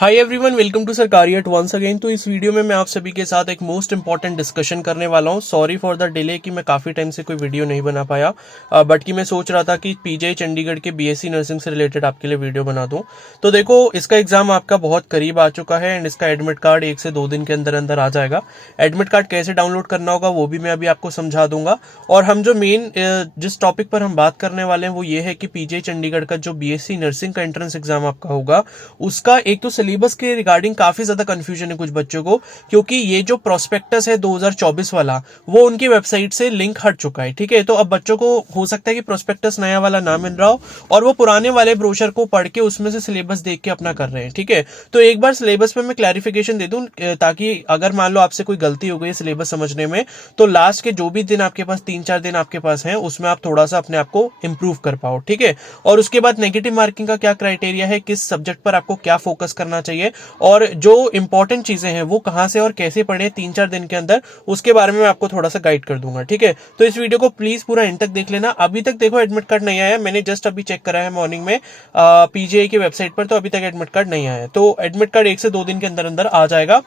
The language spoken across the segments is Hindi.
हाय एवरीवन, वेलकम टू सरकारियत वंस अगेन। तो इस वीडियो में मैं आप सभी के साथ एक मोस्ट इंपॉर्टेंट डिस्कशन करने वाला हूं। सॉरी फॉर द डिले कि मैं काफ़ी टाइम से कोई वीडियो नहीं बना पाया, बट कि मैं सोच रहा था कि पीजीआई चंडीगढ़ के बीएससी नर्सिंग से रिलेटेड आपके लिए वीडियो बना दूं। तो देखो, इसका एग्जाम आपका बहुत करीब आ चुका है एंड इसका एडमिट कार्ड 1 से 2 दिन के अंदर अंदर आ जाएगा। एडमिट कार्ड कैसे डाउनलोड करना होगा वो भी मैं अभी आपको समझा दूंगा। और हम जो मेन जिस टॉपिक पर हम बात करने वाले हैं वो ये है कि पीजीआई चंडीगढ़ का जो बीएससी नर्सिंग का एंट्रेंस एग्जाम आपका होगा, उसका एक तो सिलेबस के रिगार्डिंग काफी ज्यादा कंफ्यूजन है कुछ बच्चों को, क्योंकि ये जो प्रोस्पेक्टस है 2024 वाला, वो उनकी वेबसाइट से लिंक हट चुका है। ठीक है, तो अब बच्चों को हो सकता है कि प्रोस्पेक्टस नया वाला ना मिल रहा हो और वो पुराने वाले ब्रोशर को पढ़ के उसमें से सिलेबस देख के अपना कर रहे हैं। ठीक है, तो एक बार सिलेबस पे मैं क्लैरिफिकेशन दे दूं, ताकि अगर मान लो आपसे कोई गलती हो गई सिलेबस समझने में, तो लास्ट के जो भी दिन आपके पास 3-4 दिन आपके पास हैं उसमें आप थोड़ा सा अपने आप को इंप्रूव कर पाओ। ठीक है, और उसके बाद नेगेटिव मार्किंग का क्या क्राइटेरिया है, किस सब्जेक्ट पर आपको क्या फोकस करना चाहिए और जो इंपॉर्टेंट चीजें हैं वो कहां से और कैसे पढ़े 3-4 दिन के अंदर, उसके बारे में मैं आपको थोड़ा सा गाइड कर दूंगा। ठीक है, तो इस वीडियो को प्लीज पूरा एंड तक देख लेना। अभी तक देखो एडमिट कार्ड नहीं आया, मैंने जस्ट अभी चेक करा है मॉर्निंग में पीजीआई की वेबसाइट पर, तो अभी तक एडमिट कार्ड नहीं आया है। तो एडमिट कार्ड 1 से 2 दिन के अंदर अंदर आ जाएगा।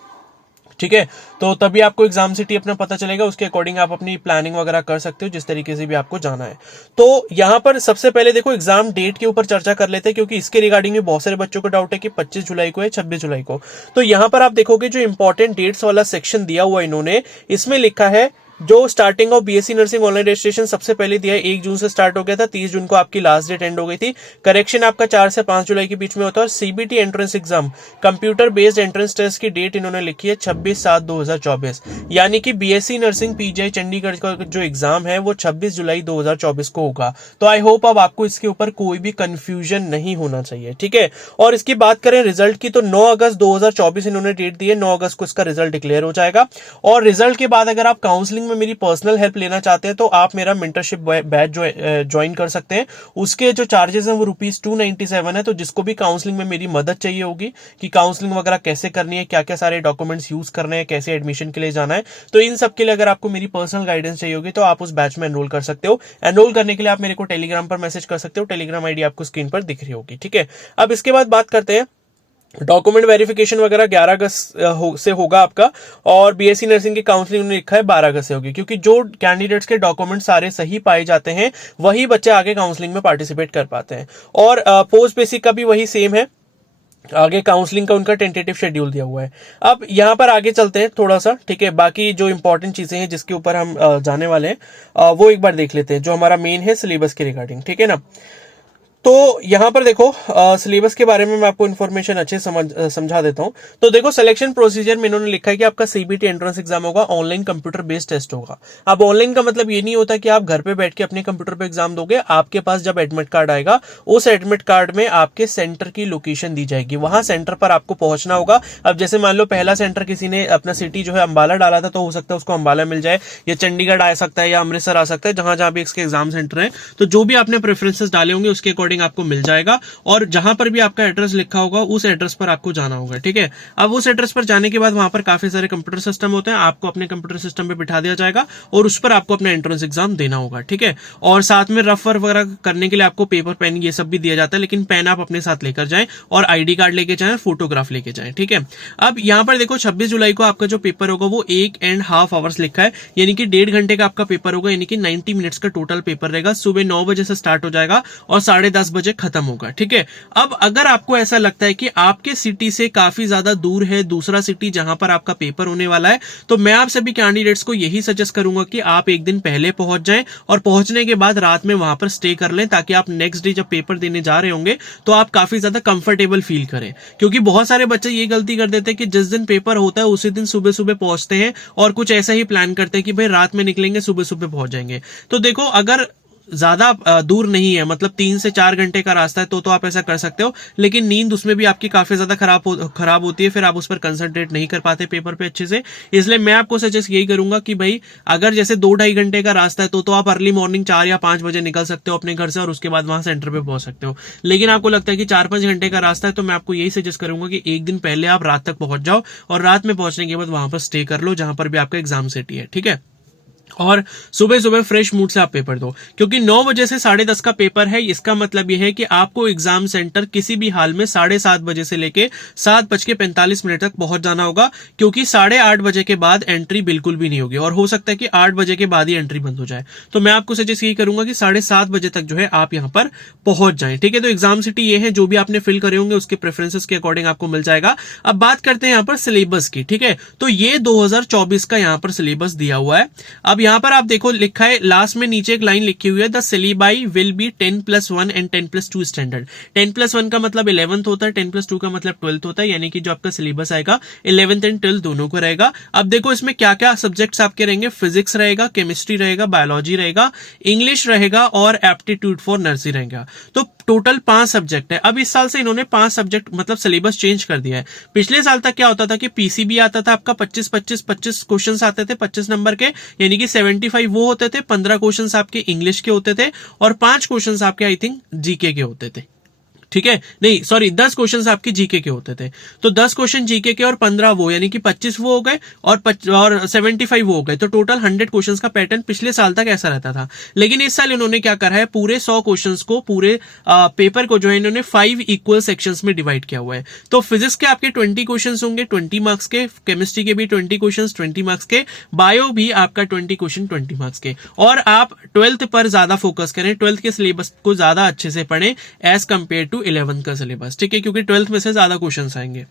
ठीक है, तो तभी आपको एग्जाम सिटी अपना पता चलेगा, उसके अकॉर्डिंग आप अपनी प्लानिंग वगैरह कर सकते हो जिस तरीके से भी आपको जाना है। तो यहां पर सबसे पहले देखो एग्जाम डेट के ऊपर चर्चा कर लेते हैं, क्योंकि इसके रिगार्डिंग में बहुत सारे बच्चों को डाउट है कि 25 जुलाई को है 26 जुलाई को। तो यहां पर आप देखोगे जो इंपॉर्टेंट डेट्स वाला सेक्शन दिया हुआ इन्होंने, इसमें लिखा है जो starting of BSc nursing online registration सबसे पहले दिया है 1 जून से स्टार्ट हो गया था, 30 जून को आपकी लास्ट डेट एंड हो गई थी। करेक्शन आपका 4 से 5 जुलाई के बीच में होता है। और CBT entrance exam computer based entrance test की डेट इन्होंने लिखी है 26/7/2024, यानी कि बीएससी नर्सिंग पीजीआई चंडीगढ़ का जो एग्जाम है वो 26 जुलाई 2024 को होगा। तो आई होप अब आपको इसके ऊपर कोई भी कंफ्यूजन नहीं होना चाहिए। ठीक है, और इसकी बात करें रिजल्ट की, तो 9 अगस्त 2024 इन्होंने डेट दी है, 9 अगस्त को इसका रिजल्ट डिक्लेयर हो जाएगा। और रिजल्ट के बाद अगर आप काउंसलिंग में मेरी पर्सनल हेल्प लेना चाहते हैं तो आप मेरा मेंटरशिप बैच ज्वाइन कर सकते हैं। उसके जो चार्जेस हैं वो ₹297 है। तो जिसको भी काउंसलिंग में मेरी मदद चाहिए होगी कि काउंसलिंग वगैरह कैसे करनी है, क्या क्या सारे डॉक्यूमेंट्स यूज करने हैं, कैसे एडमिशन के लिए जाना है, तो इन सब के लिए अगर आपको मेरी पर्सनल गाइडेंस चाहिए होगी तो आप उस बैच में एनरोल कर सकते हो। एनरोल करने के लिए आप मेरे को टेलीग्राम पर मैसेज कर सकते हो, टेलीग्राम आईडी आपको स्क्रीन पर दिख रही होगी। ठीक है, अब इसके बाद बात करते हैं डॉक्यूमेंट वेरिफिकेशन वगैरह 11 अगस्त से होगा आपका। और बीएससी नर्सिंग की काउंसलिंग ने लिखा है 12 अगस्त से होगी, क्योंकि जो कैंडिडेट्स के डॉक्यूमेंट सारे सही पाए जाते हैं वही बच्चे आगे काउंसलिंग में पार्टिसिपेट कर पाते हैं। और पोस्ट बेसिक का भी वही सेम है, आगे काउंसलिंग का उनका टेंटेटिव शेड्यूल दिया हुआ है। अब यहां पर आगे चलते हैं थोड़ा सा। ठीक है, बाकी जो इंपॉर्टेंट चीजें हैं जिसके ऊपर हम जाने वाले हैं वो एक बार देख लेते हैं, जो हमारा मेन है सिलेबस के रिगार्डिंग। ठीक है ना, तो यहां पर देखो सिलेबस के बारे में मैं आपको इन्फॉर्मेशन अच्छे समझा देता हूं। तो देखो सिलेक्शन प्रोसीजर में इन्होंने लिखा है कि आपका सीबीटी एंट्रेंस एग्जाम होगा, ऑनलाइन कंप्यूटर बेस्ड टेस्ट होगा। अब ऑनलाइन का मतलब ये नहीं होता कि आप घर पे बैठ के अपने कंप्यूटर पे एग्जाम दोगे। आपके पास जब एडमिट कार्ड आएगा, उस एडमिट कार्ड में आपके सेंटर की लोकेशन दी जाएगी, वहां सेंटर पर आपको पहुंचना होगा। अब जैसे मान लो पहला सेंटर किसी ने अपना सिटी जो है अंबाला डाला था, तो हो सकता है उसको अंबाला मिल जाए, या चंडीगढ़ आ सकता है, या अमृतसर आ सकता है, जहां जहां भी इसके एग्जाम सेंटर है। तो जो भी आपने प्रेफरेंसेस डाले होंगे उसके अकॉर्डिंग आपको मिल जाएगा, और जहां पर भी आपका एड्रेस लिखा होगा उस एड्रेस पर आपको जाना होगा। ठीक है, अब उस एड्रेस पर जाने के बाद वहां पर काफी सारे कंप्यूटर सिस्टम होते हैं, आपको अपने कंप्यूटर सिस्टम पे बिठा दिया जाएगा और उस पर आपको अपना एंट्रेंस एग्जाम देना होगा। ठीक है, और साथ में रफ वर्क वगैरह करने के लिए आपको पेपर पेन ये सब भी दिया जाता है, लेकिन पेन आप अपने साथ लेकर जाएं और आईडी कार्ड लेके जाएं, फोटोग्राफ लेके जाएं। ठीक है, अब यहां पर देखो 26 जुलाई को आपका जो पेपर होगा वो 1.5 आवर्स लिखा है, यानी कि 1.5 घंटे का आपका पेपर होगा, यानी कि 90 मिनट्स का टोटल पेपर रहेगा। सुबह 9 बजे से स्टार्ट हो जाएगा और 10:30 बजे खत्म होगा। ठीक है, अब अगर आपको ऐसा लगता है कि आपके सिटी से काफी ज्यादा दूर है दूसरा सिटी जहां पर आपका पेपर होने वाला है, तो मैं आप सभी कैंडिडेट्स को यही सजेस्ट करूंगा कि आप एक दिन पहले पहुंच जाएं और पहुंचने के बाद रात में वहां पर स्टे कर लें, ताकि आप नेक्स्ट डे जब पेपर देने जा रहे होंगे तो आप काफी ज्यादा कंफर्टेबल फील करें। क्योंकि बहुत सारे बच्चे ये गलती कर देते हैं कि जिस दिन पेपर होता है उसी दिन सुबह सुबह पहुंचते हैं और कुछ ऐसा ही प्लान करते हैं कि भाई रात में निकलेंगे सुबह सुबह पहुंच जाएंगे। तो देखो, अगर ज्यादा दूर नहीं है, मतलब 3 से 4 घंटे का रास्ता है, तो आप ऐसा कर सकते हो, लेकिन नींद उसमें भी आपकी काफी ज्यादा खराब होती है, फिर आप उस पर कंसंट्रेट नहीं कर पाते पेपर पे अच्छे से। इसलिए मैं आपको सजेस्ट यही करूंगा कि भाई अगर जैसे 2-2.5 घंटे का रास्ता है तो आप अर्ली मॉर्निंग 4 या 5 बजे निकल सकते हो अपने घर से और उसके बाद वहां सेंटर पे पहुंच सकते हो। लेकिन आपको लगता है कि 4-5 घंटे का रास्ता है, तो मैं आपको यही सजेस्ट करूंगा कि एक दिन पहले आप रात तक पहुंच जाओ और रात में पहुंचने के बाद वहां पर स्टे कर लो जहां पर भी आपका एग्जाम सिटी है। ठीक है, और सुबह सुबह फ्रेश मूड से आप पेपर दो, क्योंकि 9 बजे से 10:30 का पेपर है। इसका मतलब यह है कि आपको एग्जाम सेंटर किसी भी हाल में 7:30 बजे से लेके 7:45 तक पहुंच जाना होगा, क्योंकि 8:30 बजे के बाद एंट्री बिल्कुल भी नहीं होगी और हो सकता है कि 8 बजे के बाद ही एंट्री बंद हो जाए। तो मैं आपको सजेस्ट यही करूंगा कि 7:30 बजे तक जो है आप यहां पर पहुंच जाएं। ठीक है, तो एग्जाम सिटी ये है, जो भी आपने फिल करे होंगे उसके प्रेफरेंसेस के अकॉर्डिंग आपको मिल जाएगा। अब बात करते हैं यहां पर सिलेबस की। ठीक है, तो ये 2024 का यहां पर सिलेबस दिया हुआ है। अब यहां पर आप देखो लिखा है लास्ट में नीचे एक लाइन लिखी हुई है, the syllabi will be 10+1 and 10+2 standard. 10+1 का मतलब 11th होता है, 10+2 का मतलब 12th होता है, यानी कि जो आपका सिलेबस आएगा 11th एंड 12th दोनों को रहेगा। अब देखो इसमें क्या क्या सब्जेक्ट्स आपके रहेंगे, फिजिक्स रहेगा, केमिस्ट्री रहेगा, बायोलॉजी रहेगा, इंग्लिश रहेगा और एप्टीट्यूड फॉर नर्सिंग रहेगा। तो टोटल 5 सब्जेक्ट है। अब इस साल से इन्होंने 5 सब्जेक्ट मतलब सिलेबस चेंज कर दिया है। पिछले साल तक क्या होता था कि पीसीबी आता था आपका 25 क्वेश्चंस आते थे 25 नंबर के, यानी कि 75 वो होते थे, 15 क्वेश्चंस आपके इंग्लिश के होते थे और 5 क्वेश्चंस आपके आई थिंक जीके के होते थे। ठीक है, नहीं सॉरी 10 क्वेश्चन आपके जीके के होते थे। तो 10 क्वेश्चन जीके के और 15 वो, यानी कि 25 वो हो गए और 75 वो हो गए। तो टोटल 100 क्वेश्चंस का पैटर्न पिछले साल तक ऐसा रहता था। लेकिन इस साल इन्होंने क्या करा है, पूरे 100 क्वेश्चंस को, पूरे पेपर को जो है इन्होंने 5 इक्वल सेक्शंस में डिवाइड किया हुआ है। तो फिजिक्स के आपके 20 क्वेश्चन होंगे 20 मार्क्स के, केमिस्ट्री के भी 20 क्वेश्चन 20 मार्क्स के, बायो भी आपका 20 क्वेश्चन 20 मार्क्स के। और आप 12th पर ज्यादा फोकस करें, 12th के सिलेबस को ज्यादा अच्छे से पढ़ें एज कंपेयर टू 11th का सिलेबस। ठीक है, क्योंकि 12th में से ज्यादा क्वेश्चंस आएंगे।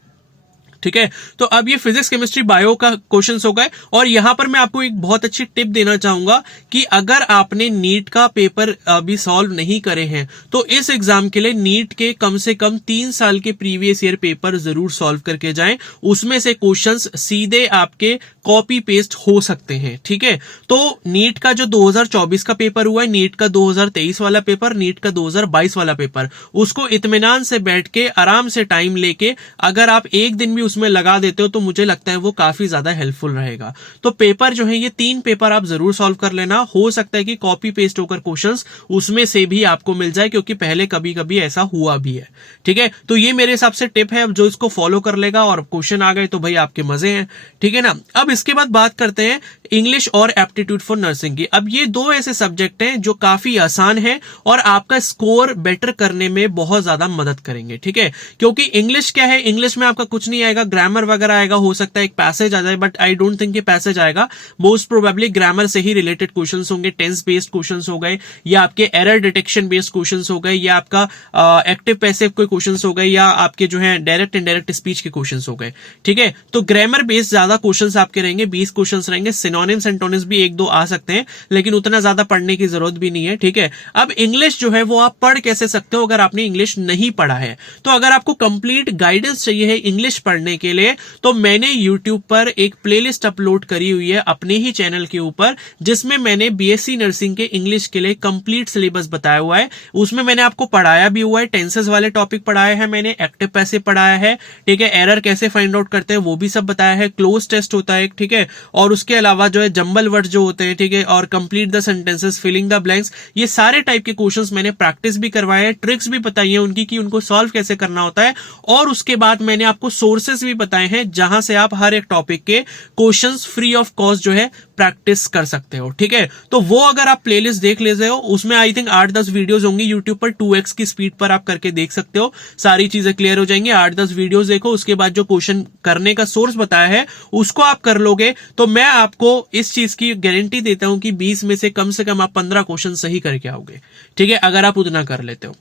ठीक है, तो अब ये फिजिक्स केमिस्ट्री बायो का क्वेश्चंस हो गए। और यहां पर मैं आपको एक बहुत अच्छी टिप देना चाहूंगा कि अगर आपने नीट का पेपर अभी सॉल्व नहीं करे हैं तो इस एग्जाम के लिए नीट के कम से कम 3 साल के प्रीवियस ईयर पेपर जरूर सॉल्व करके जाएं। उसमें से क्वेश्चंस सीधे आपके कॉपी पेस्ट हो सकते हैं। ठीक है, तो नीट का जो 2024 का पेपर हुआ है, नीट का 2023 वाला पेपर, नीट का 2022 वाला पेपर, उसको इत्मीनान से बैठ के आराम से टाइम लेके अगर आप एक दिन भी उसमें लगा देते हो तो मुझे लगता है वो काफी ज्यादा हेल्पफुल रहेगा। तो पेपर जो है ये 3 पेपर आप जरूर सॉल्व कर लेना। हो सकता है कि कॉपी पेस्ट होकर क्वेश्चंस उसमें से भी आपको मिल जाए, क्योंकि पहले कभी कभी ऐसा हुआ भी है। ठीक है, तो ये मेरे हिसाब से टिप है। अब जो इसको फॉलो कर लेगा और क्वेश्चन आ गए तो भाई आपके मजे हैं। ठीक है ना, अब इसके बाद बात करते हैं इंग्लिश और एप्टीट्यूड फॉर नर्सिंग की। अब ये 2 ऐसे सब्जेक्ट हैं जो काफी आसान है और आपका स्कोर बेटर करने में बहुत ज्यादा मदद करेंगे। ठीक है, क्योंकि इंग्लिश क्या है, इंग्लिश में आपका कुछ नहीं आएगा, ग्रामर वगैरह आएगा, हो सकता है एक पैसेज आ जाए, बट आई डोंट थिंक ये पैसेज आएगा। मोस्ट प्रोबेबली ग्रामर से ही रिलेटेड क्वेश्चंस होंगे, टेंस बेस्ड क्वेश्चंस हो गए, या आपके एरर डिटेक्शन बेस्ड क्वेश्चंस हो गए, या आपका एक्टिव पैसिव के क्वेश्चंस हो गए, या आपके जो है डायरेक्ट इनडायरेक्ट स्पीच के क्वेश्चंस हो गए। ठीक है, तो ग्रामर बेस्ड ज्यादा क्वेश्चंस आपके रहेंगे, 20 क्वेश्चंस रहेंगे। सिनोनिम्स एंटोनिम्स भी 1-2 आ सकते हैं, लेकिन उतना ज्यादा पढ़ने की जरूरत भी नहीं है। ठीक है, अब इंग्लिश जो है वो आप पढ़ कैसे सकते हो अगर आपने इंग्लिश नहीं पढ़ा है। तो अगर आपको कंप्लीट गाइडेंस चाहिए है इंग्लिश पढ़ने के लिए, तो मैंने YouTube पर एक प्लेलिस्ट अपलोड करी हुई है अपने ही चैनल के ऊपर, जिसमें मैंने बीएससी नर्सिंग के इंग्लिश के लिए कंप्लीट सिलेबस बताया हुआ है। उसमें मैंने आपको पढ़ाया भी हुआ है, टेंसेस वाले टॉपिक पढ़ाए हैं मैंने, एक्टिव पैसिव पढ़ाया है। ठीक है, एरर कैसे फाइंड आउट करते हैं वो भी सब बताया है, क्लोज टेस्ट होता है। ठीक है, और उसके अलावा जो है जंबल वर्ड जो होते हैं, ठीक है, और complete the sentences, filling the blanks, ये सारे टाइप के क्वेश्चंस मैंने प्रैक्टिस भी करवाए हैं, ट्रिक्स भी बताई है उनकी कि उनको सॉल्व कैसे करना होता है। और उसके बाद मैंने आपको सोर्सेस भी बताए हैं जहां से आप हर एक टॉपिक के क्वेश्चंस फ्री ऑफ कॉस्ट जो है प्रैक्टिस कर सकते हो। ठीक है, तो वो अगर आप प्लेलिस्ट देख लेते हो, उसमें आई थिंक 8-10 वीडियोस होंगी यूट्यूब पर, 2x की स्पीड पर आप करके देख सकते हो, सारी चीजें क्लियर हो जाएंगी। 8-10 वीडियोस देखो, उसके बाद जो क्वेश्चन करने का सोर्स बताया है उसको आप कर लोगे, तो मैं आपको इस चीज की गारंटी देता हूं कि 20 में से कम आप 15 क्वेश्चन सही करके आओगे। ठीक है, अगर आप उतना कर लेते हो।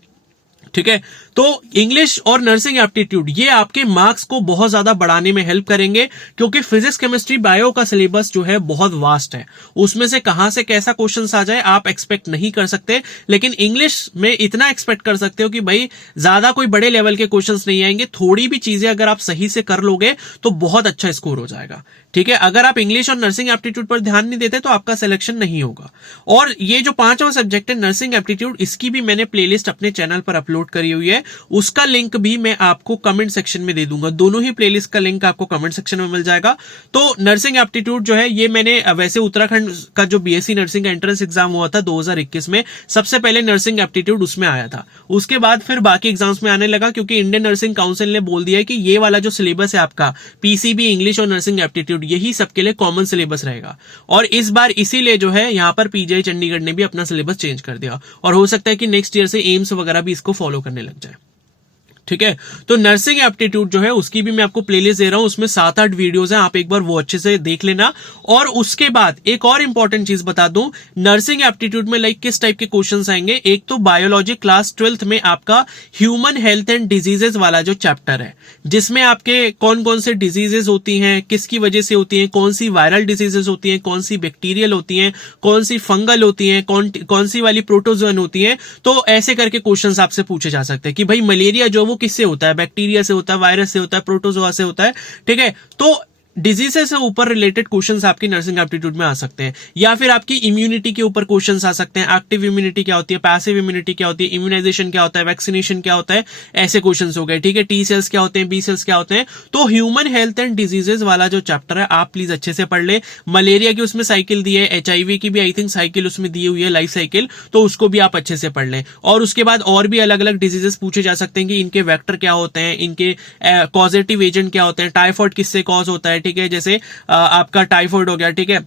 ठीक है, तो इंग्लिश और नर्सिंग एप्टीट्यूड ये आपके मार्क्स को बहुत ज्यादा बढ़ाने में हेल्प करेंगे, क्योंकि फिजिक्स केमिस्ट्री बायो का सिलेबस जो है बहुत वास्ट है, उसमें से कहां से कैसा क्वेश्चन आ जाए आप एक्सपेक्ट नहीं कर सकते। लेकिन इंग्लिश में इतना एक्सपेक्ट कर सकते हो कि भाई ज्यादा कोई बड़े लेवल के क्वेश्चंस नहीं आएंगे, थोड़ी भी चीजें अगर आप सही से कर लोगे तो बहुत अच्छा स्कोर हो जाएगा। ठीक है, अगर आप इंग्लिश और नर्सिंग एप्टीट्यूड पर ध्यान नहीं देते तो आपका सिलेक्शन नहीं होगा। और ये जो 5वां सब्जेक्ट है नर्सिंग एप्टीट्यूड, इसकी भी मैंने प्लेलिस्ट अपने चैनल पर अपलोड करी हुई है, है, उसका लिंक भी मैं आपको कमेंट सेक्शन में दे दूंगा। दोनों ही प्लेलिस्ट का लिंक आपको कमेंट सेक्शन में मिल जाएगा। तो नर्सिंग एप्टीट्यूड जो है ये मैंने वैसे उत्तराखंड का जो बीएससी नर्सिंग एंट्रेंस एग्जाम हुआ था 2021 में, सबसे पहले नर्सिंग एप्टीट्यूड उसमें आया था। उसके बाद फिर बाकी एग्जाम्स में आने लगा, क्योंकि इंडियन नर्सिंग काउंसिल ने बोल दिया है कि ये वाला जो सिलेबस है आपका पीसीबी, इंग्लिश और नर्सिंग एप्टीट्यूड, यही सबके लिए कॉमन सिलेबस रहेगा। और इस बार इसीलिए जो है यहाँ पर पीजीआई चंडीगढ़ ने भी अपना सिलेबस चेंज कर दिया, और हो सकता है कि नेक्स्ट ईयर से एम्स वगैरह भी इसको फॉलो करने लग जाए। ठीक है, तो नर्सिंग एप्टीट्यूड जो है उसकी भी मैं आपको प्लेलिस्ट दे रहा हूं, उसमें 7-8 वीडियोस हैं, आप एक बार वो अच्छे से देख लेना। और उसके बाद एक और इंपॉर्टेंट चीज बता दूं, नर्सिंग एप्टीट्यूड में लाइक किस टाइप के क्वेश्चंस आएंगे। एक तो बायोलॉजी क्लास 12th में आपका ह्यूमन हेल्थ एंड डिजीजेस वाला जो चैप्टर है, जिसमें आपके कौन कौन से डिजीजेस होती हैं, किसकी वजह से होती हैं, कौन सी वायरल डिजीजेस होती हैं, कौन सी बैक्टीरियल होती हैं, कौन सी फंगल होती हैं, कौन सी वाली प्रोटोजोन होती हैं। तो ऐसे करके क्वेश्चंस आपसे पूछे जा सकते हैं कि भाई मलेरिया जो वो किससे होता है, बैक्टीरिया से होता है, वायरस से होता है, प्रोटोजोआ से होता है। ठीक है, तो डिजीजेस से ऊपर रिलेटेड क्वेश्चंस आपकी नर्सिंग एप्टीट्यूड में आ सकते हैं, या फिर आपकी इम्यूनिटी के ऊपर क्वेश्चंस आ सकते हैं। एक्टिव इम्यूनिटी क्या होती है, पैसिव इम्यूनिटी क्या होती है, इम्यूनाइजेशन क्या होता है, वैक्सीनेशन क्या होता है, ऐसे क्वेश्चंस हो गए। ठीक है, टी सेल्स क्या होते हैं, बी सेल्स क्या होते हैं। तो ह्यूमन हेल्थ एंड डिजीजेस वाला जो चैप्टर है आप प्लीज अच्छे से पढ़ ले। मलेरिया की उसमें साइकिल दी है, एचआईवी की भी आई थिंक साइकिल उसमें दी हुई है, लाइफ साइकिल, तो उसको भी आप अच्छे से पढ़ लें। और उसके बाद और भी अलग अलग डिजीजेस पूछे जा सकते हैं कि इनके वेक्टर क्या होते हैं, इनके कॉजेटिव एजेंट क्या होते हैं, टाइफॉइड किससे कॉज होता है। ठीक है, जैसे आपका टाइफॉइड हो गया, ठीक है,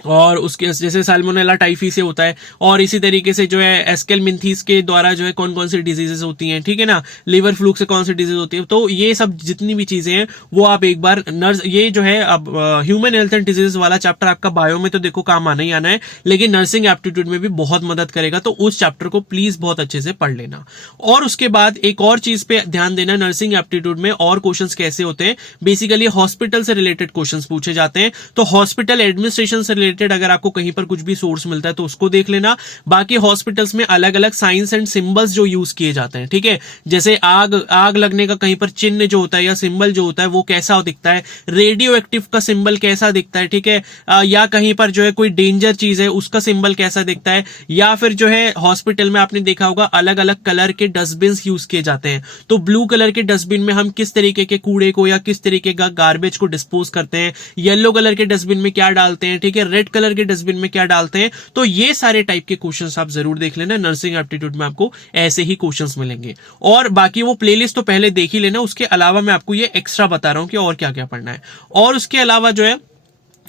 और उसके जैसे साल्मोनेला टाइफी से होता है, और इसी तरीके से जो है एस्केलमिंथीस के द्वारा जो है कौन कौन सी डिजीजेस होती हैं। ठीक है ना, लिवर फ्लूक से कौन सी डिजीज होती है। तो ये सब जितनी भी चीजें हैं वो आप एक बार ये जो है अब ह्यूमन हेल्थ एंड डिजीजेस वाला चैप्टर आपका बायो में तो देखो काम आना ही आना है, लेकिन नर्सिंग एप्टीट्यूड में भी बहुत मदद करेगा। तो उस चैप्टर को प्लीज बहुत अच्छे से पढ़ लेना। और उसके बाद एक और चीज पे ध्यान देना, नर्सिंग एप्टीट्यूड में और क्वेश्चंस कैसे होते हैं, बेसिकली हॉस्पिटल से रिलेटेड क्वेश्चंस पूछे जाते हैं। तो हॉस्पिटल एडमिनिस्ट्रेशन से अगर आपको कहीं पर कुछ भी सोर्स मिलता है तो उसको देख लेना। बाकी हॉस्पिटल्स में अलग अलग साइंस एंड सिंबल्स जो यूज किए जाते हैं, ठीक है, जैसे आग लगने का कहीं पर चिन्ह जो होता है या सिंबल जो होता है वो कैसा दिखता है, रेडियो एक्टिव का सिंबल कैसा दिखता है, ठीक है, या कहीं पर जो है कोई डेंजर चीज है उसका सिंबल कैसा दिखता है, या फिर जो है हॉस्पिटल में आपने देखा होगा अलग अलग कलर के डस्टबिन यूज किए जाते हैं। तो ब्लू कलर के डस्टबिन में हम किस तरीके के कूड़े को या किस तरीके का गार्बेज को डिस्पोज करते हैं, येलो कलर के डस्टबिन में क्या डालते हैं, ठीक है, रेड कलर के डस्टबिन में क्या डालते हैं। तो ये सारे टाइप के क्वेश्चंस आप जरूर देख लेना, नर्सिंग एप्टीट्यूड में आपको ऐसे ही क्वेश्चंस मिलेंगे। और बाकी वो प्लेलिस्ट तो पहले देख ही लेना, उसके अलावा मैं आपको ये एक्स्ट्रा बता रहा हूं कि और क्या क्या पढ़ना है। और उसके अलावा जो है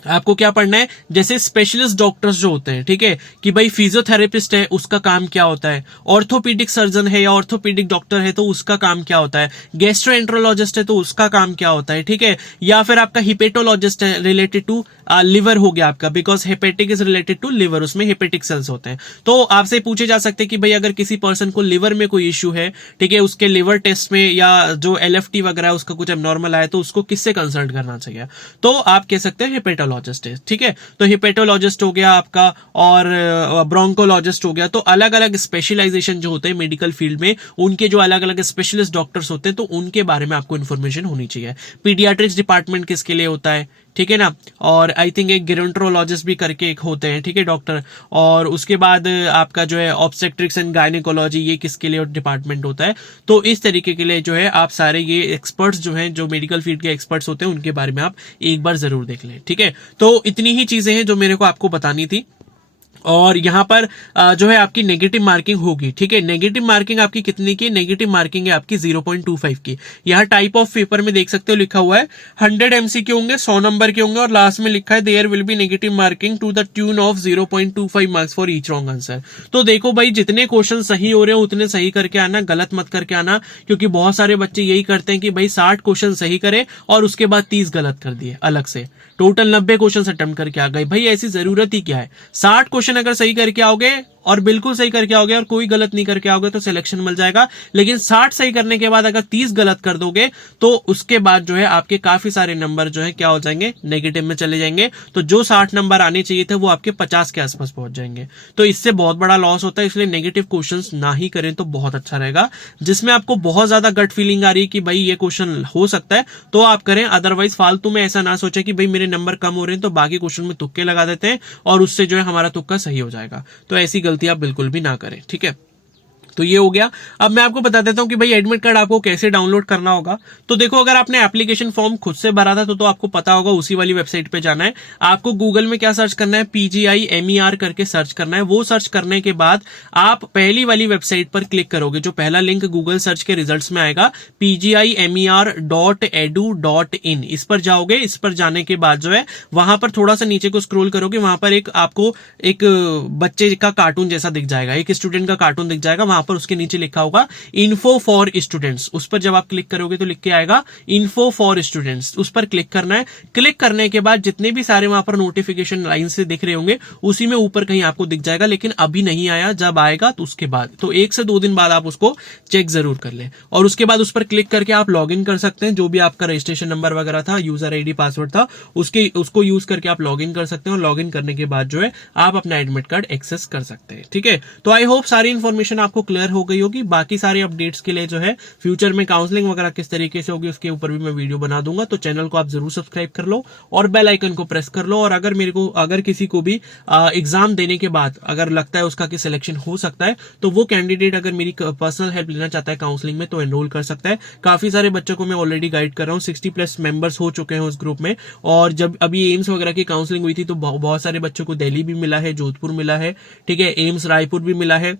आपको क्या पढ़ना है, जैसे स्पेशलिस्ट डॉक्टर्स जो होते हैं, ठीक है, कि भाई फिजियोथेरेपिस्ट है उसका काम क्या होता है, ऑर्थोपीडिक सर्जन है या ऑर्थोपीडिक डॉक्टर है तो उसका काम क्या होता है, गैस्ट्रोएंट्रोलॉजिस्ट है तो उसका काम क्या होता है, ठीक है, या फिर आपका हिपेटोलॉजिस्ट है रिलेटेड टू लिवर हो गया आपका, because hepatic is related to liver, उसमें हेपेटिक सेल्स होते हैं। तो आपसे पूछे जा सकते हैं कि भाई अगर किसी पर्सन को लिवर में कोई इश्यू है, ठीक है, उसके लिवर टेस्ट में या जो एलएफटी वगैरह है उसका कुछ एबनॉर्मल आया तो उसको किससे कंसल्ट करना चाहिए, तो आप कह सकते हैं हेपेटोलॉजिस्ट है, ठीक है। तो हिपेटोलॉजिस्ट हो गया आपका, और ब्रोंकोलॉजिस्ट हो गया। तो अलग अलग स्पेशलाइजेशन जो होते हैं मेडिकल फील्ड में, उनके जो अलग अलग स्पेशलिस्ट डॉक्टर्स होते हैं तो उनके बारे में आपको इन्फॉर्मेशन होनी चाहिए। पीडियाट्रिक्स डिपार्टमेंट किसके लिए होता है, ठीक है ना, और आई थिंक एक गेरोंट्रोलॉजिस्ट भी करके एक होते हैं, ठीक है, डॉक्टर। और उसके बाद आपका जो है ऑब्स्टेट्रिक्स एंड गायनेकोलॉजी, ये किसके लिए डिपार्टमेंट होता है। तो इस तरीके के लिए जो है आप सारे ये एक्सपर्ट्स जो हैं, जो मेडिकल फील्ड के एक्सपर्ट्स होते हैं, उनके बारे में आप एक बार जरूर देख लें, ठीक है। तो इतनी ही चीजें हैं जो मेरे को आपको बतानी थी। और यहां पर जो है आपकी नेगेटिव मार्किंग होगी, ठीक है। नेगेटिव मार्किंग आपकी कितनी की, नेगेटिव मार्किंग है आपकी 0.25 की। यहाँ टाइप ऑफ पेपर में देख सकते हो लिखा हुआ है 100 एमसीक्यू होंगे, 100 नंबर के होंगे, और लास्ट में लिखा है there will be negative marking to the tune of 0.25 marks for each wrong answer. तो देखो भाई, जितने क्वेश्चन सही हो रहे हो उतने सही करके आना, गलत मत करके आना, क्योंकि बहुत सारे बच्चे यही करते हैं कि भाई 60 क्वेश्चन सही करे और उसके बाद 30 गलत कर दिए अलग से, टोटल 90 क्वेश्चन अटेम्प्ट करके आ गए। भाई ऐसी जरूरत ही क्या है, 60 क्वेश्चन अगर सही करके आओगे और बिल्कुल सही करके आओगे और कोई गलत नहीं करके आओगे तो सिलेक्शन मिल जाएगा। लेकिन 60 सही करने के बाद अगर 30 गलत कर दोगे तो उसके बाद जो है आपके काफी सारे नंबर जो है क्या हो जाएंगे, नेगेटिव में चले जाएंगे। तो जो 60 नंबर आने चाहिए थे वो आपके 50 के आसपास पहुंच जाएंगे। तो इससे बहुत बड़ा लॉस होता है, इसलिए नेगेटिव क्वेश्चंस ना ही करें तो बहुत अच्छा रहेगा। जिसमें आपको बहुत ज्यादा गट फीलिंग आ रही है कि भाई ये क्वेश्चन हो सकता है तो आप करें, अदरवाइज फालतू में ऐसा ना सोचे कि भाई मेरे नंबर कम हो रहे हैं तो बाकी क्वेश्चन में तुक्के लगा देते हैं और उससे जो है हमारा तुक्का सही हो जाएगा। तो ऐसी गलती आप बिल्कुल भी ना करें, ठीक है। तो ये हो गया। अब मैं आपको बता देता हूं कि भाई एडमिट कार्ड आपको कैसे डाउनलोड करना होगा। तो देखो, अगर आपने एप्लीकेशन फॉर्म खुद से भरा था तो आपको पता होगा, उसी वाली वेबसाइट पे जाना है। आपको गूगल में क्या सर्च करना है, PGI MER करके सर्च करना है। वो सर्च करने के बाद आप पहली वाली वेबसाइट पर क्लिक करोगे, जो पहला लिंक गूगल सर्च के रिजल्ट्स में आएगा PGIMER.edu.in, इस पर जाओगे। इस पर जाने के बाद जो है वहां पर थोड़ा सा नीचे को स्क्रॉल करोगे, वहां पर आपको एक बच्चे का कार्टून जैसा दिख जाएगा, एक स्टूडेंट का कार्टून दिख जाएगा। वहां पर उसके नीचे लिखा होगा इन्फो फॉर स्टूडेंट्स। उस पर जब आप क्लिक करोगे तो लिख के आएगा इन्फो फॉर स्टूडेंट्स। उस पर क्लिक करना है। क्लिक करने के बाद जितने भी सारे वहां पर नोटिफिकेशन लाइन से दिख रहे होंगे, उसी में ऊपर कहीं आपको दिख जाएगा, लेकिन अभी नहीं आया। जब आएगा तो उसके बाद, तो 1 से 2 दिन बाद आप उसको चेक जरूर कर लें। और उसके बाद उस पर क्लिक करके आप लॉग इन कर सकते हैं। जो भी आपका रजिस्ट्रेशन नंबर वगैरह था, यूजर ID पासवर्ड था, उसको यूज करके आप लॉग इन कर सकते हैं। और लॉग इन करने के बाद जो है आप अपना एडमिट कार्ड एक्सेस कर सकते हैं। ठीक है, तो आई होप सारी इन्फॉर्मेशन आपको क्लियर हो गई होगी। बाकी सारे अपडेट्स के लिए जो है फ्यूचर में काउंसलिंग वगैरह किस तरीके से होगी उसके ऊपर भी मैं वीडियो बना दूंगा। तो चैनल को आप जरूर सब्सक्राइब कर लो और बेल आइकन को प्रेस कर लो। और अगर किसी को भी एग्जाम देने के बाद अगर लगता है उसका कि सिलेक्शन हो सकता है, तो वो कैंडिडेट अगर मेरी पर्सनल हेल्प लेना चाहता है काउंसलिंग में, तो एनरोल कर सकता है। काफी सारे बच्चों को मैं ऑलरेडी गाइड कर रहा हूँ। 60+ मेंबर्स हो चुके हैं उस ग्रुप में। और जब अभी एम्स वगैरह की काउंसलिंग हुई थी तो बहुत सारे बच्चों को दिल्ली भी मिला है, जोधपुर मिला है, ठीक है, एम्स रायपुर भी मिला है,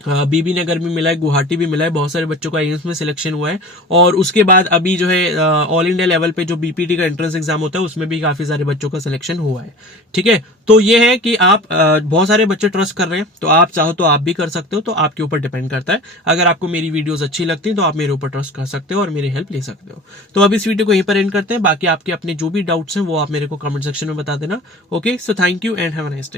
बीबी नगर भी मिला है, गुवाहाटी भी मिला है। बहुत सारे बच्चों का एम्स में सिलेक्शन हुआ है। और उसके बाद अभी जो है ऑल इंडिया लेवल पे जो BPT का एंट्रेंस एग्जाम होता है, उसमें भी काफी सारे बच्चों का सिलेक्शन हुआ है। ठीक है, तो ये है कि आप बहुत सारे बच्चे ट्रस्ट कर रहे हैं, तो आप चाहो तो आप भी कर सकते हो। तो आपके ऊपर डिपेंड करता है। अगर आपको मेरी वीडियोस अच्छी लगती है तो आप मेरे ऊपर ट्रस्ट कर सकते हो और मेरी हेल्प ले सकते हो। तो अब इस वीडियो को यहीं पर एंड करते हैं। बाकी आपके अपने जो भी डाउट्स हैं वो आप मेरे को कमेंट सेक्शन में बता देना। Okay, so thank you and have a nice day.